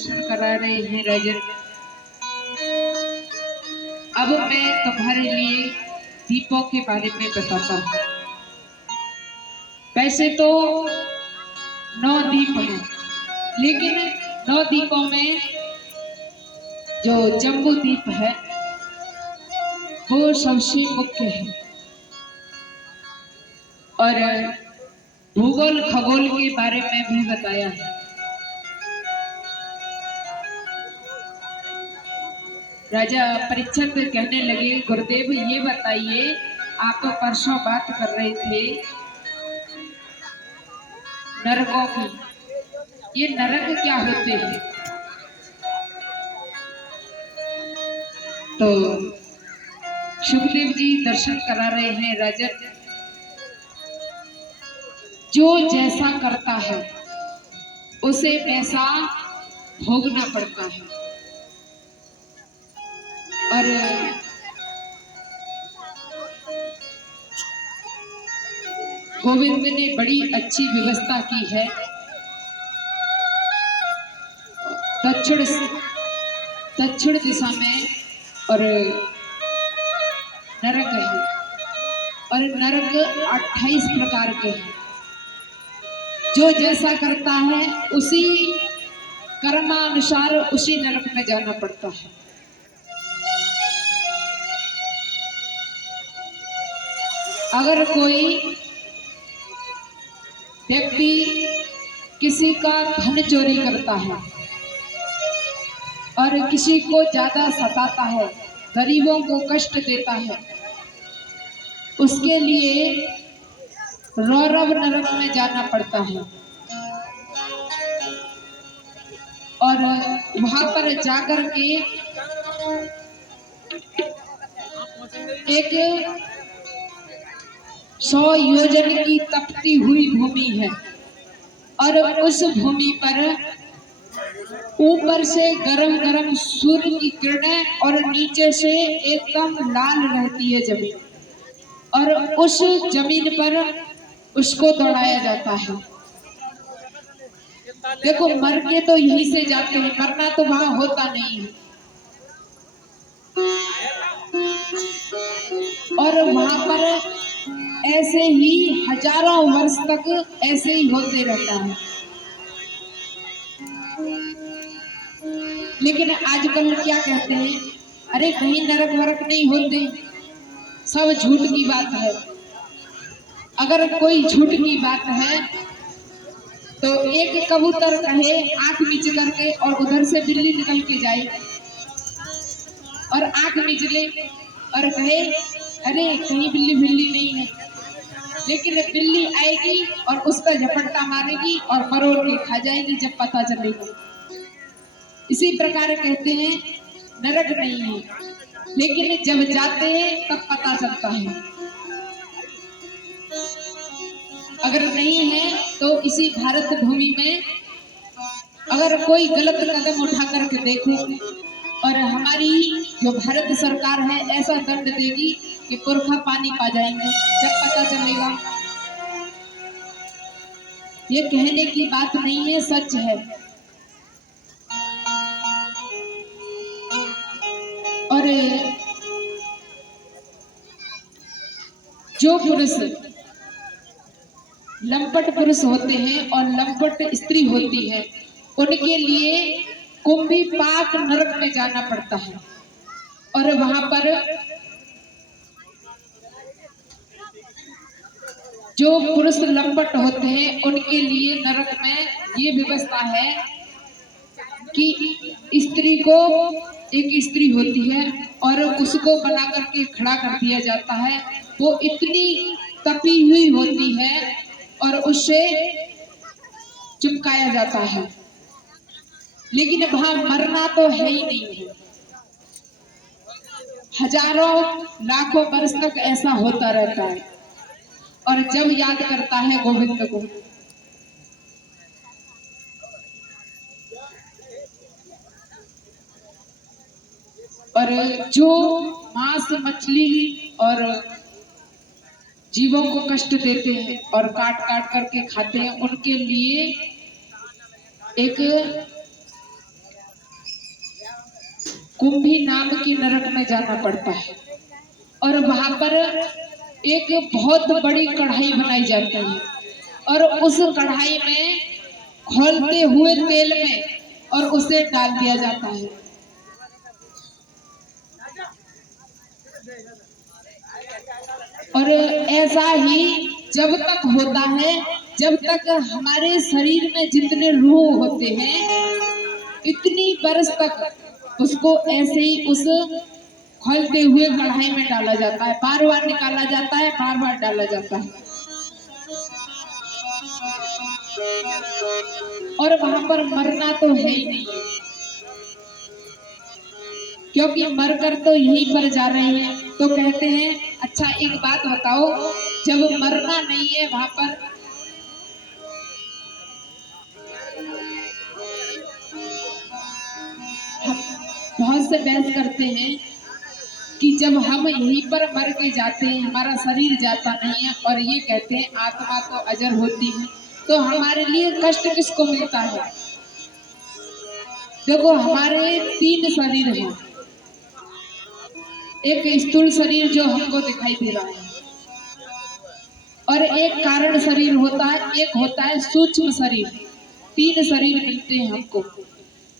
दर्शन करा रहे हैं राजन। अब मैं तुम्हारे लिए दीपों के बारे में बताता हूँ। वैसे तो 9 दीप हैं, लेकिन 9 दीपों में जो जम्बू दीप है वो सबसे मुख्य है। और भूगोल खगोल के बारे में भी बताया है। राजा परीक्षित कहने लगे, गुरुदेव ये बताइए, आप तो परसों बात कर रहे थे नरकों की, ये नरक क्या होते हैं? तो सुखदेव जी दर्शन करा रहे हैं राजन। जो जैसा करता है उसे वैसा भोगना पड़ता है। और गोविंद ने बड़ी अच्छी व्यवस्था की है। दक्षिण दिशा में और नरक है, और नरक 28 प्रकार के हैं। जो जैसा करता है उसी कर्मानुसार उसी नरक में जाना पड़ता है। अगर कोई व्यक्ति किसी का धन चोरी करता है और किसी को ज्यादा सताता है, गरीबों को कष्ट देता है, उसके लिए रौरव नरक में जाना पड़ता है। और वहां पर जाकर के एक 100 योजन की तपती हुई भूमि है, और उस भूमि पर ऊपर से गरम गरम सूर्य की किरणें और नीचे से एकदम लाल रहती है जमीन, और उस जमीन पर उसको दौड़ाया जाता है। देखो, मर के तो यहीं से जाते हैं, मरना तो वहां होता नहीं है। और वहां पर ऐसे ही हजारों वर्ष तक ऐसे ही होते रहता है। लेकिन आजकल क्या कहते हैं, अरे कहीं नरक वरक नहीं होते, सब झूठ की बात है। अगर कोई झूठ की बात है तो एक कबूतर कहे आंख मीच करके और उधर से बिल्ली निकल के जाए, और आंख मीचले और कहे अरे कहीं बिल्ली बिल्ली नहीं है, लेकिन बिल्ली आएगी और उसका झपट्टा मारेगी और मरोड़ के खा जाएगी जब पता चलेगा। इसी प्रकार कहते हैं नरक नहीं है, लेकिन जब जाते हैं तब पता चलता है। अगर नहीं है तो इसी भारत भूमि में अगर कोई गलत कदम उठा करके देखो, और हमारी जो भारत सरकार है ऐसा दंड देगी कि पुरखा पानी पा जाएंगे जब पता चलेगा। ये कहने की बात नहीं है, सच है। और जो पुरुष लंपट पुरुष होते हैं और लंपट स्त्री होती है, उनके लिए कुंभी पाक नरक में जाना पड़ता है। और वहां पर जो पुरुष लंपट होते हैं उनके लिए नरक में ये व्यवस्था है कि स्त्री को, एक स्त्री होती है और उसको बना करके खड़ा कर दिया जाता है। वो इतनी तपी हुई होती है और उससे चिपकाया जाता है, लेकिन वहां मरना तो है ही नहीं है। हजारों लाखों वर्ष तक ऐसा होता रहता है। और जब याद करता है गोविंद को, और जो मांस मछली और जीवों को कष्ट देते हैं और काट काट करके खाते हैं, उनके लिए एक कुंभी नाम के नरक में जाना पड़ता है और वहां पर एक बहुत बड़ी कढ़ाई बनाई जाती है और उस कढ़ाई में खौलते हुए तेल में और उसे डाल दिया जाता है। और ऐसा ही जब तक होता है, जब तक हमारे शरीर में जितने रूह होते हैं इतनी बरस तक उसको ऐसे ही उस खौलते हुए कढ़ाई में डाला जाता है, बार बार निकाला जाता है, बार बार डाला जाता है। और वहां पर मरना तो है ही नहीं है, क्योंकि मरकर तो यहीं पर जा रहे हैं। तो कहते हैं अच्छा एक बात बताओ, जब मरना नहीं है वहां पर हम बहुत से बहस करते हैं कि जब हम यहीं पर मर के जाते हैं, हमारा शरीर जाता नहीं है और ये कहते हैं आत्मा तो अजर होती है, तो हमारे लिए कष्ट किसको मिलता है? देखो हमारे 3 शरीर हैं, एक स्थूल शरीर जो हमको दिखाई दे रहा है और एक कारण शरीर होता है, एक होता है सूक्ष्म शरीर। 3 शरीर मिलते हैं हमको।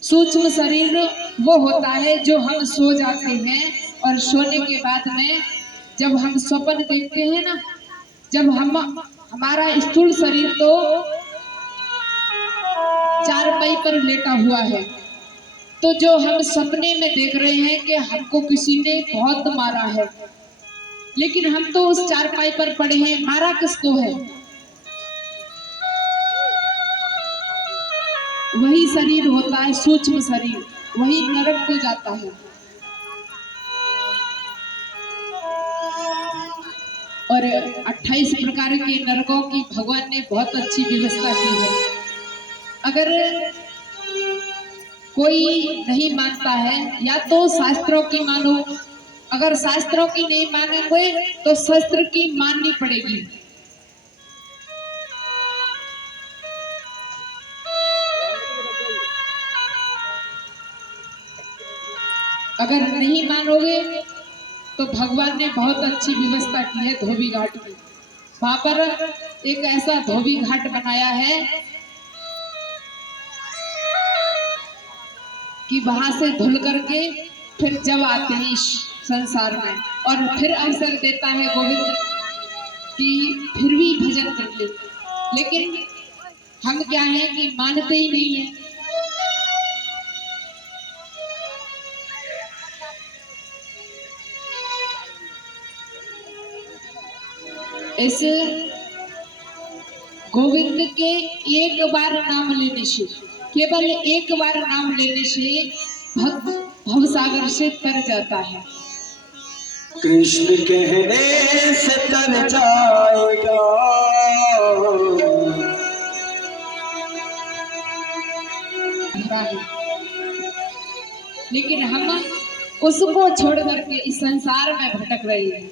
सूक्ष्म शरीर वो होता है जो हम सो जाते हैं और सोने के बाद में जब हम स्वप्न देखते हैं ना, जब हमारा स्थूल शरीर तो चारपाई पर लेटा हुआ है, तो जो हम सपने में देख रहे हैं कि हमको किसी ने बहुत मारा है, लेकिन हम तो उस चारपाई पर पड़े हैं, मारा किसको है? वही शरीर होता है सूक्ष्म शरीर, वही नरक को जाता है। और 28 प्रकार के नरकों की भगवान ने बहुत अच्छी व्यवस्था की है। अगर कोई नहीं मानता है या तो शास्त्रों की मानो, अगर शास्त्रों की नहीं मानेंगे तो शस्त्र की माननी पड़ेगी। अगर नहीं मानोगे तो भगवान ने बहुत अच्छी व्यवस्था की है धोबी घाट की। वहां पर एक ऐसा धोबी घाट बनाया है कि वहां से धुल करके फिर जब आते हैं इस संसार में और फिर अवसर देता है गोविंद कि फिर भी भजन कर ले, लेकिन हम क्या है कि मानते ही नहीं है। इस गोविंद के एक बार नाम लेने से, केवल एक बार नाम लेने से भक्त भवसागर से तर जाता है। कृष्ण कहने से तर जाएगा, लेकिन हम उसको छोड़ करके इस संसार में भटक रहे हैं।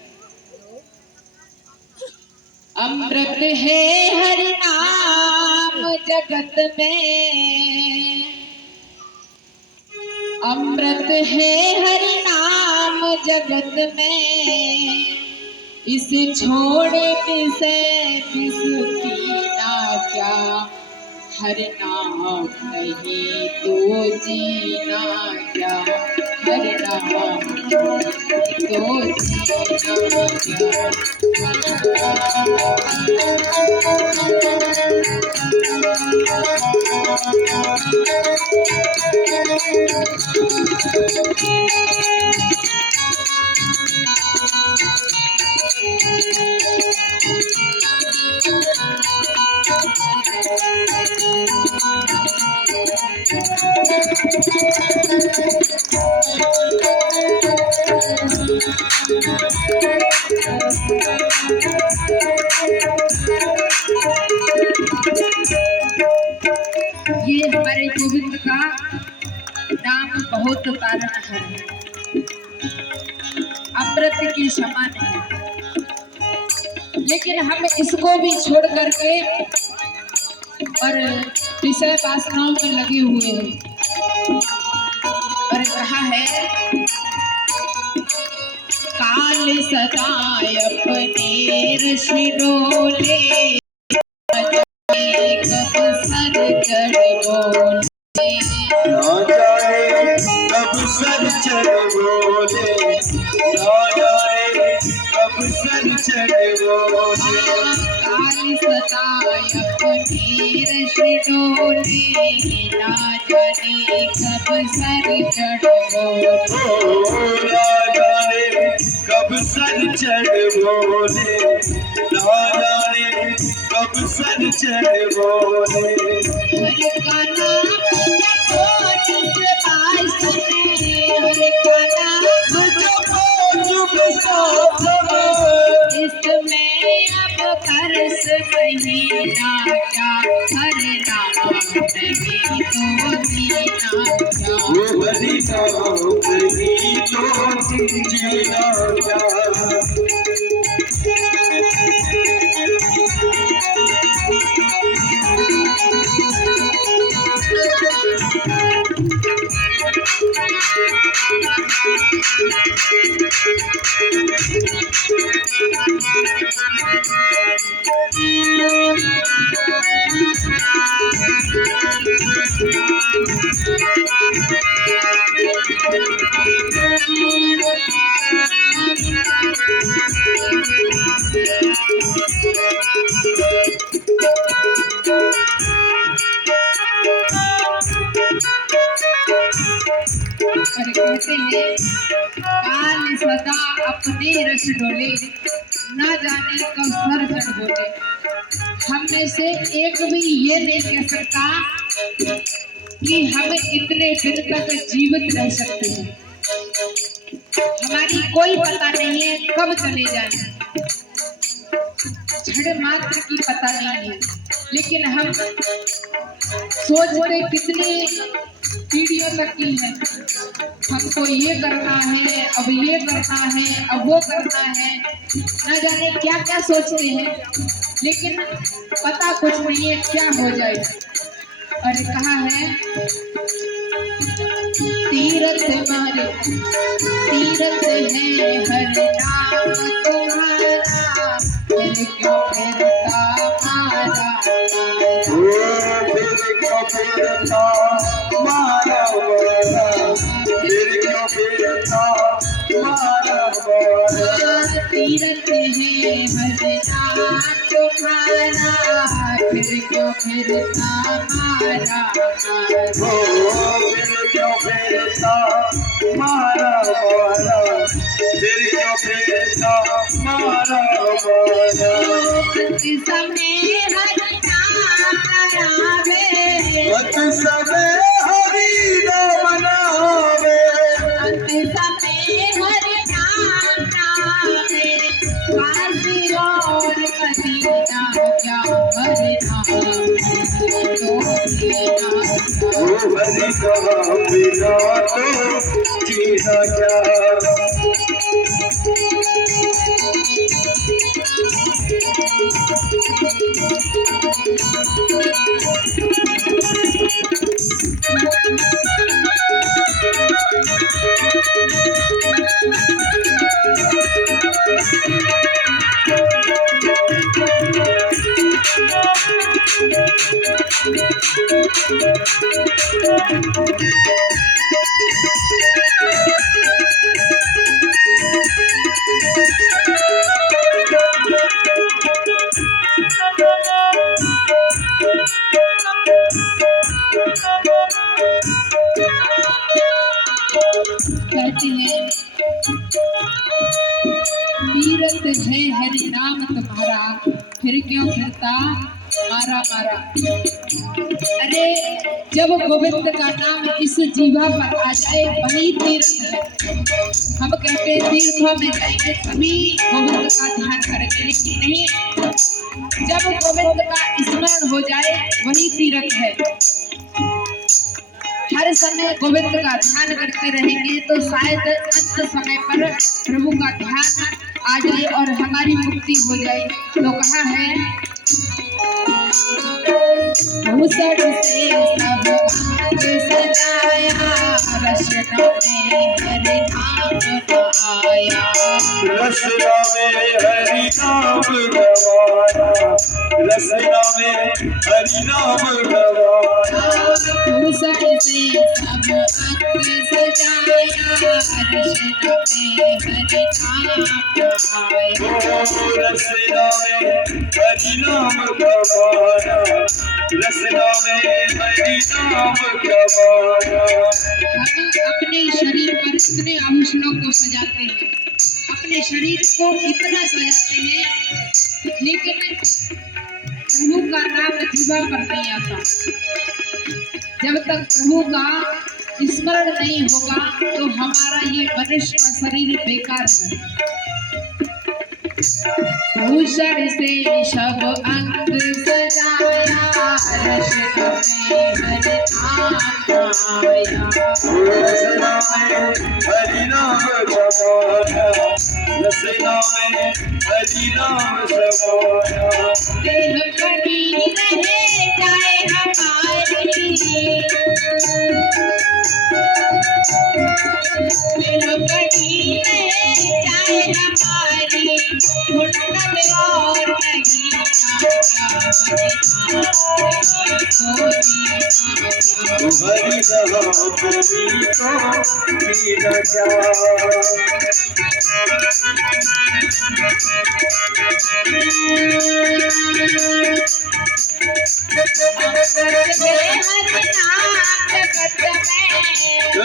अमृत है हरि नाम जगत में, अमृत है हरि नाम जगत में, इसे छोड़ने से विष पीना क्या, हरि नाम नहीं तो जीना क्या, हरि नाम तो जीना क्या। ये हमारे गोविंद का नाम बहुत तारण है, अमृत के समान है, लेकिन हम इसको भी छोड़ करके और विषय वासनाओं में लगे हुए हैं और कहा है, काल सदाय अपने रश डोले, कब सर चढ़ बोले, ना जाने कब सर चढ़ बोले, ना जाने कब सर चढ़ बोले। काल सदाय अपने रश डोले, ना जाने कब सर चढ़ बोले, ना जाने कब सर चढ़ बोले, ना जाने कब सर चढ़ बोले। हर का नाम जपो जिस पास में, हर का नाम चुप साथ इसमें अब बरस महीना क्या, हर नाम नहीं तो जीना क्या, वो हरि नाम नहीं तो जीना क्या। और कहते हैं, काल सदा अपने रस डोले, ना जाने कब सर चढ़ बोले। हम में से एक भी ये नहीं कह सकता कि हम इतने दिन तक जीवित रह सकते हैं। हमारी कोई पता नहीं है कब चले जाए, क्षण मात्र की पता नहीं है, लेकिन हम सोचते कितने पीढ़ियों तक की है। हमको ये करना है, अब ये करना है, अब वो करना है, न जाने क्या क्या सोचते हैं, लेकिन पता कुछ नहीं है क्या हो जाए। और कहा है, तीरथ मारे तीरथ है हर नाम तुम्हारा, फिर क्यों फिरता मारा, फिर क्यों फिरता मारा मारा, फिर क्यों फिरता मारा मारा। तीरथ है हर नाम तुम्हारा, फिर क्यों फिरता मारा मारा, फिर क्यों फिरता मारा मारा, फिर क्यों फिरता मारा मारा। समय हर नाम करावे, मत समय हरि नाम नावे, समय हर नाम नावे, काशी और मदीना क्या, हर नाम तो जीना वो हरि नाम बिना तो जीना क्या। कहते हैं, तीरथ है हरि नाम तुम्हारा, फिर क्यों फिरता मारा मारा। अरे जब गोविंद का नाम इस जीवा पर आ जाए वही तीर्थ है। हम कहते हैं तीर्थों में जाएंगे तभी गोविंद का ध्यान करेंगे, लेकिन नहीं, जब गोविंद का स्मरण हो जाए वही तीर्थ है। हर समय गोविंद का ध्यान करते रहेंगे तो शायद अंत समय पर प्रभु का ध्यान आ जाए और हमारी मुक्ति हो जाए। तो कहा है, भूषण से सब सजाया, रश रसना में हरि नाम आया, रसना में हरि नाम गवाया, रसना में हरि नाम गवाया। भूषण से सब अंग सजाया, रसना में हरि नाम आया। रसना में हरि नाम गवाया, रसना में हरि नाम गवाया। हम अपने शरीर पर इतने आभूषणों को सजाते हैं, अपने शरीर को इतना सजाते हैं, लेकिन प्रभु का नाम जीवा पर नहीं आता। जब तक प्रभु का स्मरण नहीं होगा तो हमारा ये मनुष्य का शरीर बेकार है। भूषण से सब अंग सजाया, रसना में हरि नाम आया, रसना में हरि नाम गवाया, रसना में हरि नाम गवाया। देह बनी रहे जाए हमारी, देह बनी रहे जाए हमारी, घुटन और नहीं हरि नाम जीना क्या।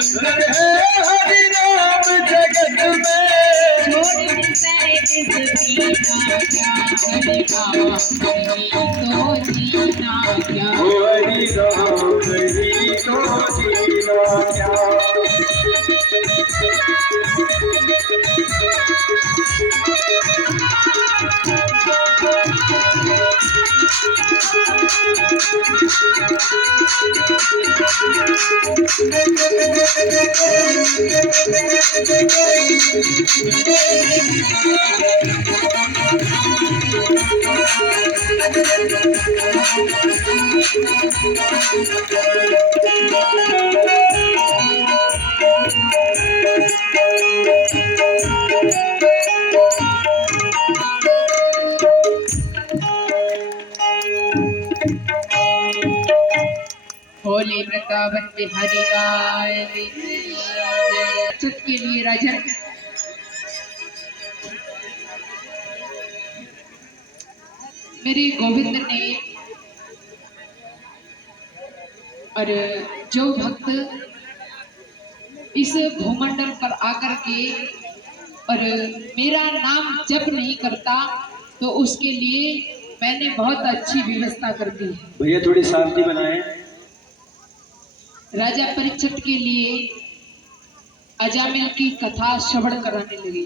सुंदर है हरि नाम जगत में, हरि नाम नहीं तो जीना क्या। होली वृंदावन हरि लाल के लिए राजन मेरे गोविंद ने और जो भक्त इस भूमंडल पर आकर के और मेरा नाम जप नहीं करता तो उसके लिए मैंने बहुत अच्छी व्यवस्था कर दी। भैया थोड़ी शांति बनाएं। राजा परीक्षित के लिए अजामिल की कथा श्रवण कराने लगी।